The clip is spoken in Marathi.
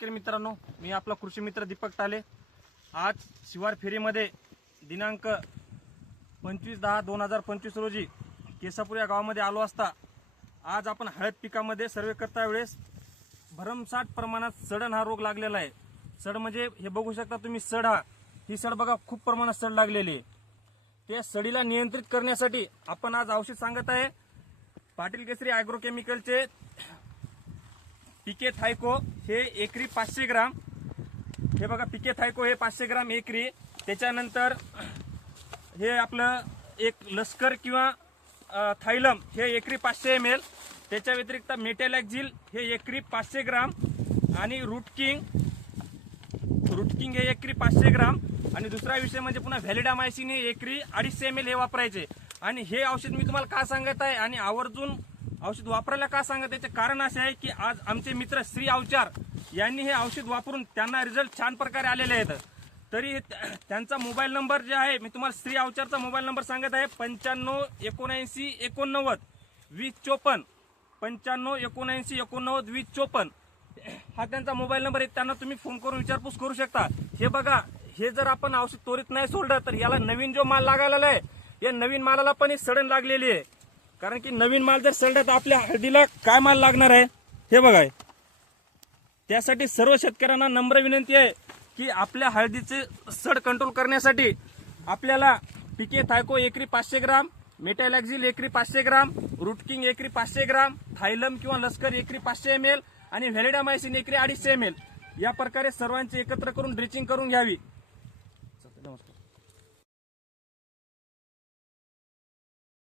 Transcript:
नमस्कार मित्रांनो, मी आपला कृषी मित्र दीपक टाले। आज शिवार फेरीमध्ये दिनांक 25/10/2025 रोजी केसापूर या गावामध्ये आलो असता आज आपण हळद पिकामध्ये सर्वे करता वेळेस भरमसाठ प्रमाणात सडण हा रोग लागलेला आहे। सड म्हणजे हे बघू शकता तुम्ही, ही सड बघा, खूप प्रमाणात सड लागलेली आहे। त्या सडीला नियंत्रित करण्यासाठी आपण आज औषध सांगत आहे पाटील केसरी ॲग्रोकेमिकलचे पीके थायको। हे एकरी 500 ग्राम, हे बघा पीके थायको हे 500 ग्राम एकरी। त्याच्यानंतर हे आपलं एक लष्कर किंवा थायलम हे एकरी 500 ml। त्याच्या व्यतिरिक्त मेटॅलॅक्झिल हे एकरी 500 ग्राम आणि रूटकिंग हे एकरी 500 ग्राम। आणि दुसरा विषय म्हणजे पुन्हा व्हॅलिडामायसिन हे एकरी 250 ml हे वापरायचे। आणि हे औषध मी तुम्हाला का सांगत आहे आणि आवर्जून औषध वापरायला का सांगत, त्याचे कारण असे आहे की आज आमचे मित्र श्री अवचार यांनी हे औषध वापरून त्यांना रिझल्ट छान प्रकारे आलेले आहेत। तरी त्यांचा मोबाईल नंबर जे आहे, मी तुम्हाला श्री अवचारचा मोबाईल नंबर सांगत आहे 9579892054 9579892054 हा त्यांचा मोबाईल नंबर आहे। त्यांना तुम्ही फोन करून विचारपूस करू शकता। हे बघा, हे जर आपण औषध त्वरित नाही सोडलं तर याला नवीन जो माल लागायला आहे, या नवीन मालाला पण सडण लागलेली आहे। कारण की नवीन माल जर सडला तर आपल्या हळदीला काय माल लागणार आहे हे बघा। त्यासाठी सर्व शेतकऱ्यांना नम्र विनंती आहे की आपल्या हळदीचे सड कंट्रोल करण्यासाठी आपल्याला पीके थायको एकरी 500 ग्राम, मेटॅलॅक्झिल एकरी 500 ग्राम, रूटकिंग एकरी 500 ग्राम, थायलम किंवा लष्कर एकरी 500 ml आणि व्हॅलिडामायसिन एकरी 250 ml या प्रकारे सर्वांची एकत्र करून ड्रिचिंग करून घ्यावी।